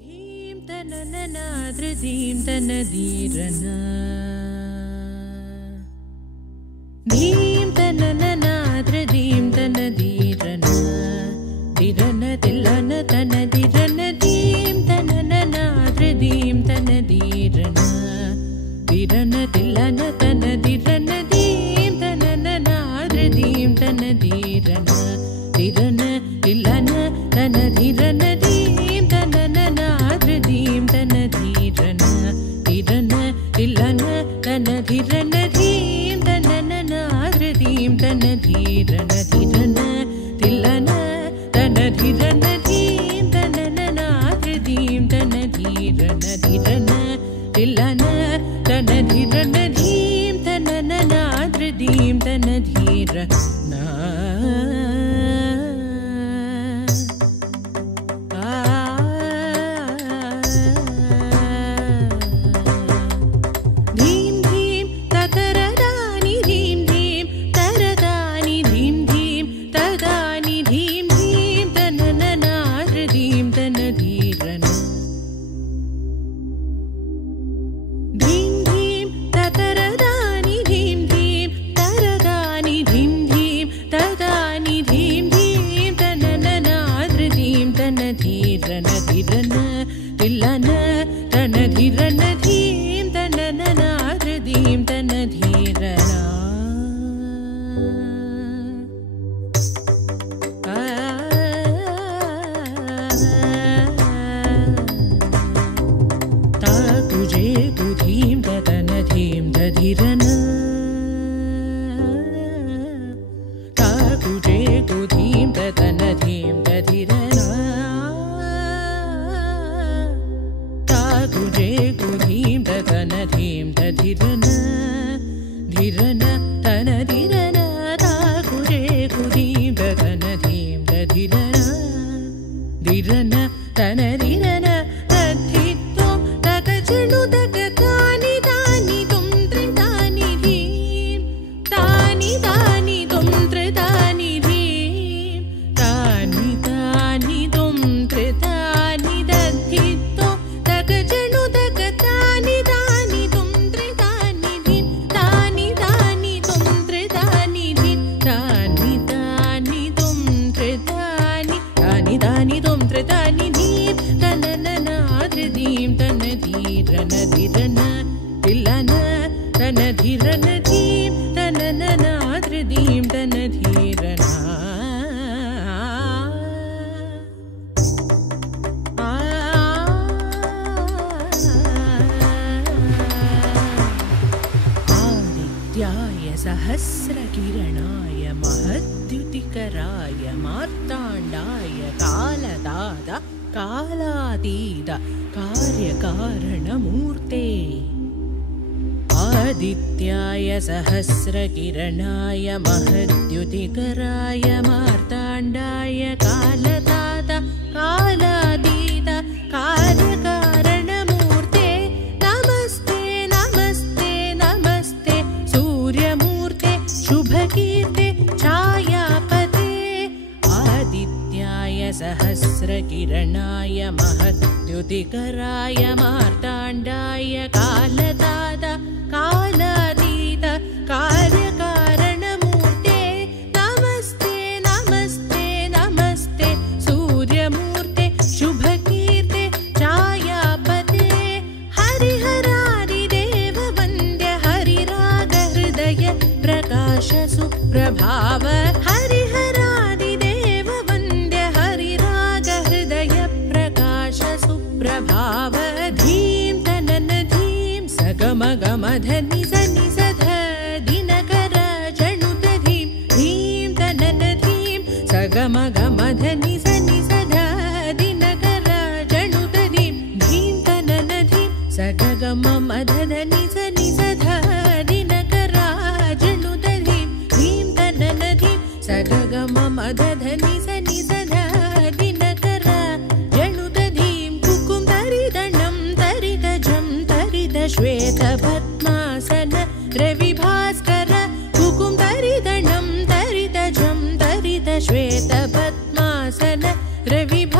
धीं तनननाद्रधीं तनधीरना धीं तनननाद्रधीं तनधीरना धीरन तिल्लन तनधीरन धीं तनननाद्रधीं तनधीरना धीरन तिल्लन तनधीरन धीं तनननाद्रधीं तनधीरना धीरन तिल्लन तनधीरन धीं तनननाद्रधीं तनधीरना धीरन तिल्लन तनधीरन धीं तनननाद्रधीं तनधीरन धीरन तिल्लन तनधीरन धीं तनननाद्रधीं तनधीरन धीरन तिल्लन तनधीरन धीं तनननाद्रधीं तनधीरना तनधीरन धीं तनननाद्रधीं तनधीरना ताकुजे कुधीं तनधीं दधीरना ताकुजे कुधीं तनधीं दधीरना तुझे कुधीं तनधीं दधीरन धीरन तनधीरन ताकुजे कुधीं तनधीं दधीरन धीरन तनधीरन तद्धित्वं तकचनु तकतानि तानि तुं त्रितानि धीं तानि तानि तुं त्रितानि धीं तानि तानि तुं त्रितानि दद्धित्वं तकचनु तकतानि तानि तुं त्रितानि धीं तानि तानि तुं त्रितानि धीं तानि तानि तुं त्रितानि तानि तानि तुं त्रितानि धीं तनननाद्रधीं तनधीरन धीरन तिल्लन तनधीरन धीं तनननाद्रधीं तनधीरना सहस्रकिरणाय महद्युतिकराय मार्ताण्डाय कालदाता कालातीत कार्यकारणमूर्ते आदित्याय सहस्रकिरणाय महद्युतिकराय मार्ताण्डाय कालदाता कालातीत कार्यकारणमूर्ते नमस्ते नमस्ते नमस्ते सूर्यमूर्ते शुभकीर्ते छायापते आदित्याय सहस्रकिरणाय महद्युतिकराय मार्ताण्डाय कालदाता कालातीत कार्यकारणमूर्ते नमस्ते नमस्ते नमस्ते सूर्यमूर्ते शुभकीर्ते छायापते हरिहरादिदेव वन्द्य हरिरागहृदय प्रकाश सुप्रभाव हरिहरादिदेव वन्द्य हरिरागहृदय प्रकाश सुप्रभाव धीं तनन धीं सगमगमधनि सनि सध दिनकर जणुत धीं धीं तनन धीं सगमगमधनि सनि सध दिनकर जणुत धीं धीं तनन धीं सगगममधनि सनि सध दिनकर जणुत धीं धीं तनन धीं सगगममधनि सनि सध दिनकर जणुत धीं कुकुं तरिदणं तरिदजं तरिद श्वेत पद्मासन रविभास्कर कुकुं तरिदणं तरिदजं तरिद श्वेत पद्मासन रविभास्कर